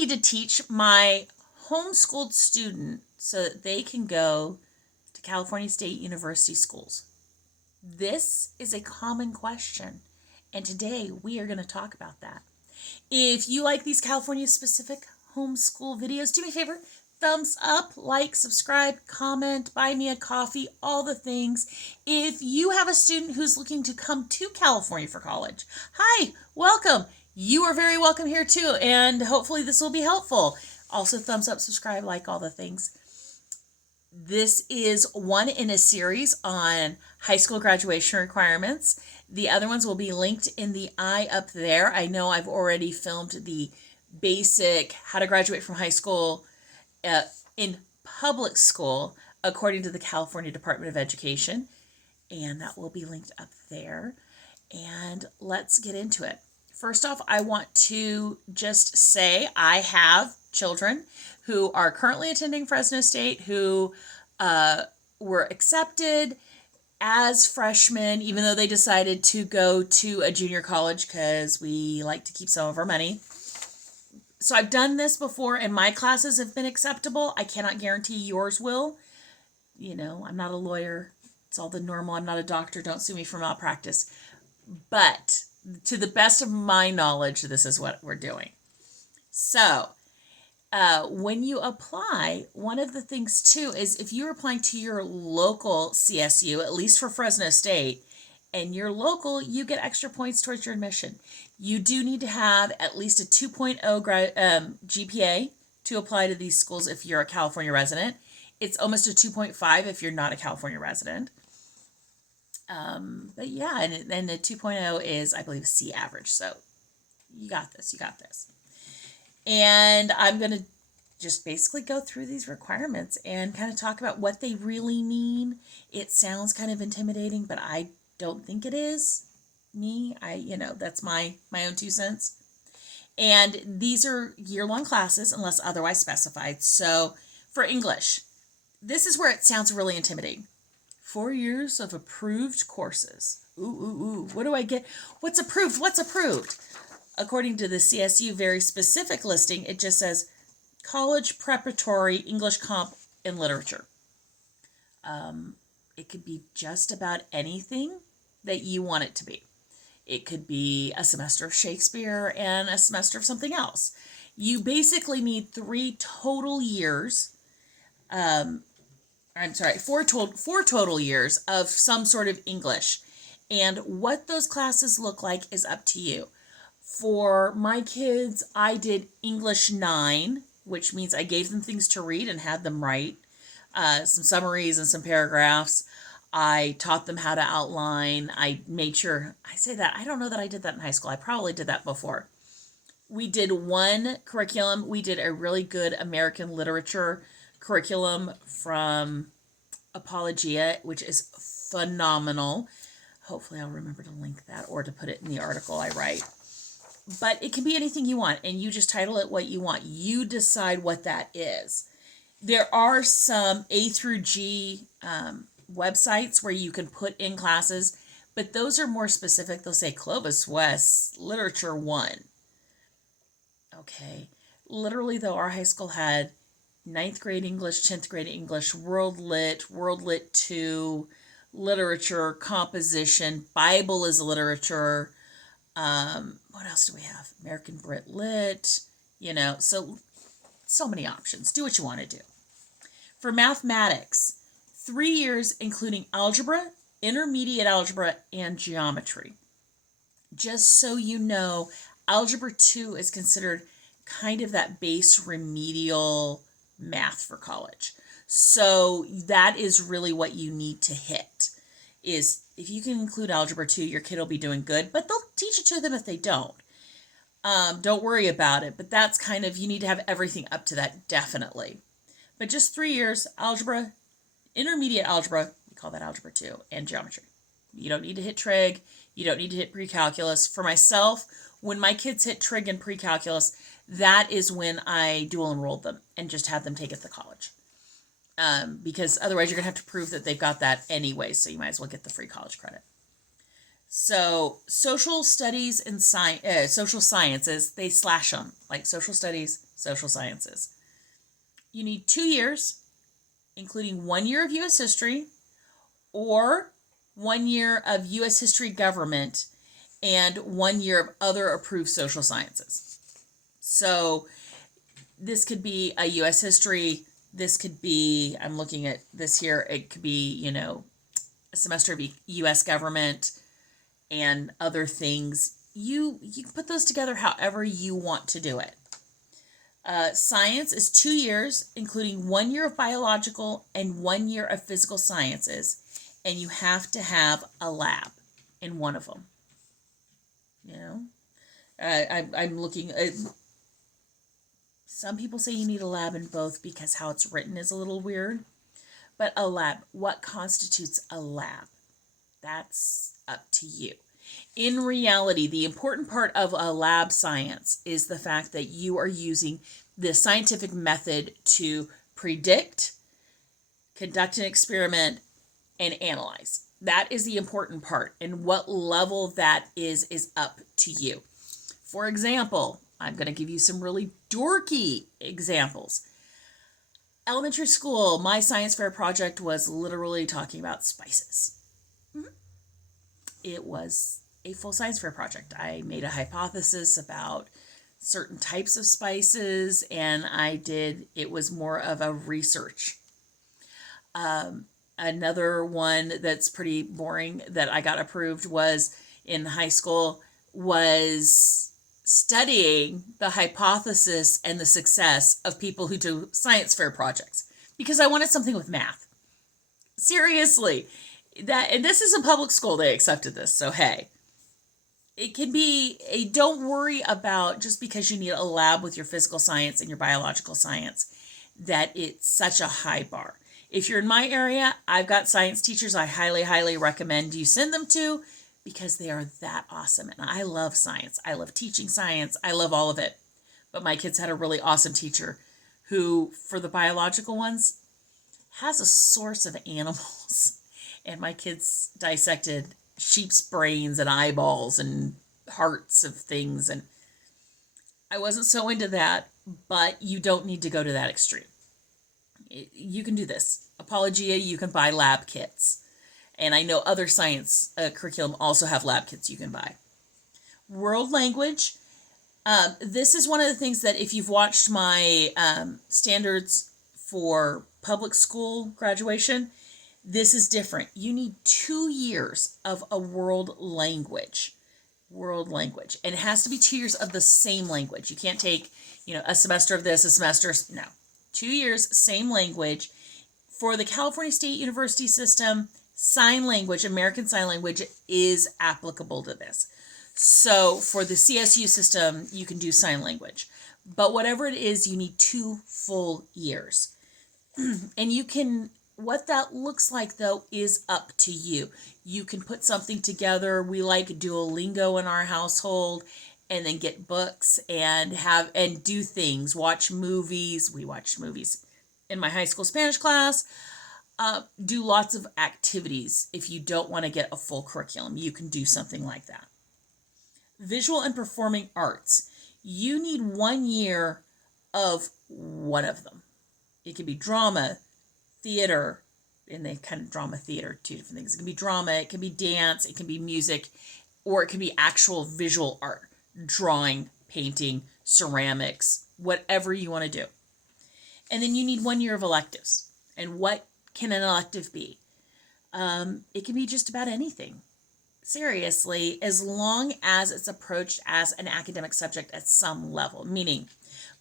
need to teach my homeschooled student so that they can go to California State University schools? This is a common question, and today we are going to talk about that. If you like these California-specific homeschool videos, do me a favor, thumbs up, like, subscribe, comment, buy me a coffee, all the things. If you have a student who's looking to come to California for college, hi, welcome. You are very welcome here too, and hopefully this will be helpful. Also, thumbs up, subscribe, like, all the things. This is one in a series on high school graduation requirements. The other ones will be linked in the eye up there. I know I've already filmed the basic how to graduate from high school in public school according to the California Department of Education, and that will be linked up there. And let's get into it. First off, I want to just say I have children who are currently attending Fresno State who were accepted as freshmen, even though they decided to go to a junior college because we like to keep some of our money. So I've done this before, and my classes have been acceptable. I cannot guarantee yours will. You know, I'm not a lawyer. It's all the normal. I'm not a doctor. Don't sue me for malpractice. But to the best of my knowledge, this is what we're doing. So when you apply, one of the things too is if you're applying to your local CSU, at least for Fresno State, and you're local, you get extra points towards your admission. You do need to have at least a 2.0 GPA to apply to these schools if you're a California resident. It's almost a 2.5 if you're not a California resident. But yeah, and the 2.0 is, I believe, C average. So you got this. And I'm going to just basically go through these requirements and kind of talk about what they really mean. It sounds kind of intimidating, but I don't think it is. That's my own 2 cents. And these are year-long classes unless otherwise specified. So for English, this is where it sounds really intimidating. 4 years of approved courses. Ooh. What do I get? What's approved? According to the CSU very specific listing, it just says college preparatory English comp and literature. It could be just about anything that you want it to be. It could be a semester of Shakespeare and a semester of something else. You basically need 4 total years of some sort of English. And what those classes look like is up to you. For my kids, I did English 9, which means I gave them things to read and had them write some summaries and some paragraphs. I taught them how to outline. I made sure, I say that, I don't know that I did that in high school. I probably did that before. We did one curriculum. We did a really good American literature curriculum from Apologia, which is phenomenal. Hopefully I'll remember to link that or to put it in the article I write. But it can be anything you want, and you just title it what you want. You decide what that is. There are some A through G websites where you can put in classes, but those are more specific. They'll say Clovis West Literature 1. Okay. Literally, though, our high school had 9th grade English, 10th grade English, World Lit 2, literature, composition, Bible is literature. What else do we have? American Brit Lit, so many options. Do what you want to do. For mathematics, 3 years including algebra, intermediate algebra, and geometry. Just so you know, Algebra 2 is considered kind of that base remedial math for college. So that is really what you need to hit. Is if you can include Algebra 2, your kid will be doing good, but they'll teach it to them if they don't. Don't worry about it, but that's kind of, you need to have everything up to that, definitely. But just 3 years, algebra, intermediate algebra, we call that Algebra 2, and geometry. You don't need to hit trig. You don't need to hit pre-calculus. For myself, when my kids hit trig and pre-calculus, that is when I dual enrolled them and just had them take it to college. Because otherwise you're going to have to prove that they've got that anyway, so you might as well get the free college credit. So social studies and social sciences, they slash them like social studies, social sciences. You need 2 years, including 1 year of U.S. history or 1 year of U.S. history government and 1 year of other approved social sciences. So this could be a U.S. history. This could be, I'm looking at this here, it could be, a semester of U.S. government and other things. You can put those together however you want to do it. Science is 2 years, including 1 year of biological and 1 year of physical sciences, and you have to have a lab in one of them. I'm looking at, some people say you need a lab in both because how it's written is a little weird. But a lab, what constitutes a lab? That's up to you. In reality, the important part of a lab science is the fact that you are using the scientific method to predict, conduct an experiment, and analyze. That is the important part. And what level that is up to you. For example, I'm going to give you some really dorky examples. Elementary school, my science fair project was literally talking about spices. It was a full science fair project. I made a hypothesis about certain types of spices, and it was more of a research. Another one that's pretty boring that I got approved was in high school was studying the hypothesis and the success of people who do science fair projects because I wanted something with math. Seriously. And this is a public school, they accepted this, so hey. It can be don't worry about just because you need a lab with your physical science and your biological science that it's such a high bar. If you're in my area, I've got science teachers I highly, highly recommend you send them to because they are that awesome. And I love science. I love teaching science. I love all of it. But my kids had a really awesome teacher who, for the biological ones, has a source of animals. And my kids dissected sheep's brains and eyeballs and hearts of things. And I wasn't so into that, but you don't need to go to that extreme. You can do this. Apologia, you can buy lab kits. And I know other science curriculum also have lab kits you can buy. World language. This is one of the things that if you've watched my standards for public school graduation, this is different. You need 2 years of a world language. And it has to be 2 years of the same language. You can't take, a semester of this, a semester, no. 2 years, same language. For the California State University system, sign language, American Sign Language is applicable to this. So for the CSU system, you can do sign language. But whatever it is, you need 2 full years. And what that looks like, though, is up to you. You can put something together. We like Duolingo in our household, and then get books and do things, watch movies. We watched movies in my high school Spanish class. Do lots of activities. If you don't want to get a full curriculum, you can do something like that. Visual and performing arts. You need 1 year of one of them. It could be drama, theater, and they kind of drama, theater, 2 different things. It can be drama, it can be dance, it can be music, or it can be actual visual art, drawing, painting, ceramics, whatever you want to do. And then you need 1 year of electives. And what can an elective be? It can be just about anything. Seriously, as long as it's approached as an academic subject at some level. Meaning,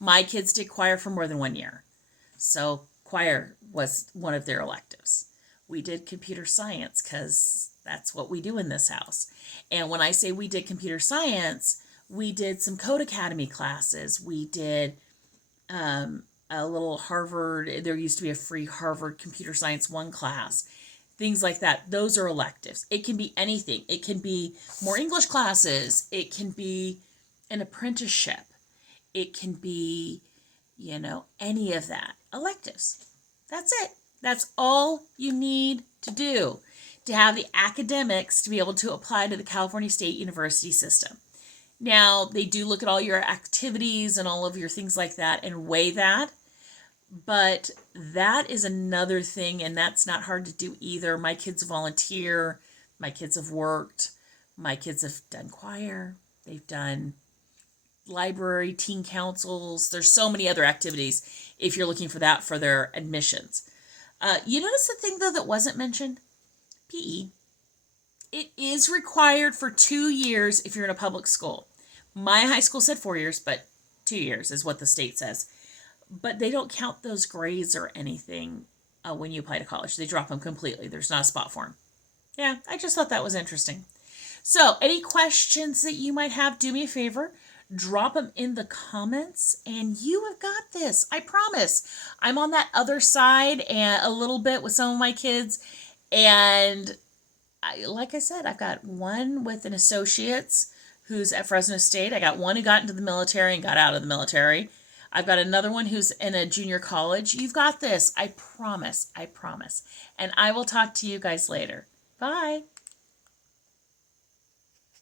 my kids did choir for more than 1 year. So choir was one of their electives. We did computer science because that's what we do in this house. And when I say we did computer science, we did some Code Academy classes. We did a little Harvard. There used to be a free Harvard Computer Science 1 class. Things like that. Those are electives. It can be anything. It can be more English classes. It can be an apprenticeship. It can be, any of that. Electives. That's it. That's all you need to do. to have the academics to be able to apply to the California State University system. Now, they do look at all your activities and all of your things like that and weigh that. But that is another thing, and that's not hard to do either. My kids volunteer. My kids have worked. My kids have done choir. They've done library, teen councils. There's so many other activities if you're looking for that for their admissions. You notice the thing, though, that wasn't mentioned? PE. It is required for 2 years if you're in a public school. My high school said 4 years, but 2 years is what the state says. But they don't count those grades or anything when you apply to college. They drop them completely. There's not a spot for them. Yeah, I just thought that was interesting. So any questions that you might have, do me a favor. Drop them in the comments, and you have got this. I promise. I'm on that other side and a little bit with some of my kids, and like I said, I've got one with an associate's who's at Fresno State. I got one who got into the military and got out of the military. I've got another one who's in a junior college. You've got this. I promise. I promise. And I will talk to you guys later. Bye.